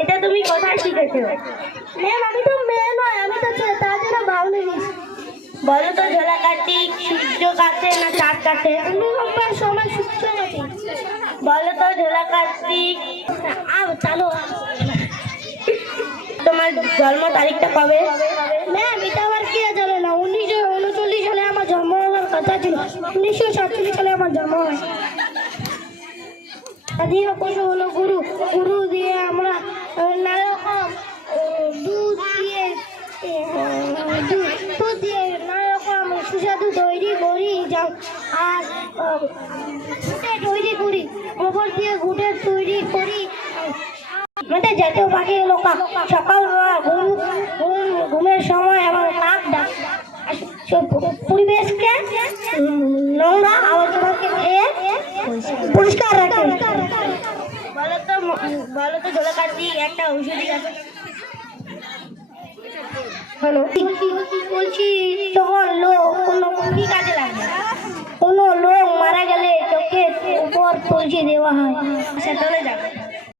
এটা তুমি কোথায় শিখেছো? ম্যাম আমি তো মেয়ে নয়, আমি তো ছেলে, তার জন্য বাউনি দিচ্ছি। বলো তো ঝোলা কার্তিক সূর্য কাটে না চাঁদ কাটে? ভূমিকম্পের সময় সূর্য কাটে। বলো তো ঝোলা কার্তিক চালু। তোমার জন্ম তারিখটা কবে? ম্যাম এটা আমার কে জানে না, 1939 সালে আমার জন্ম হওয়ার কথা ছিল, 1947 সালে আমার জন্ম হয়। স্বাধীন পশু হলো গরু, গরু দিয়ে আমরা নানা রকম দুধ দিয়ে নানা রকম সুস্বাদু তৈরি করি, আর তৈরি করি, গোবর দিয়ে গুড়ে তৈরি করি। আমাদের জাতীয় পাখি হলো কাক। সকালবেলা ঘুমের সময় আমার কাক ডাক পরিবেশকে নোংরা আবর্জনাকে খেয়ে পরিষ্কার রাখে। বলো তো ঝোলা কার্তিক একটা ঔষধি গাছ। হ্যালো, বলছি তখন লোক কোনো কি কাজে লাগে? কোনো লোক মারা গেলে চোখের উপর তুলসী দেওয়া হয়। সেটা যাবে।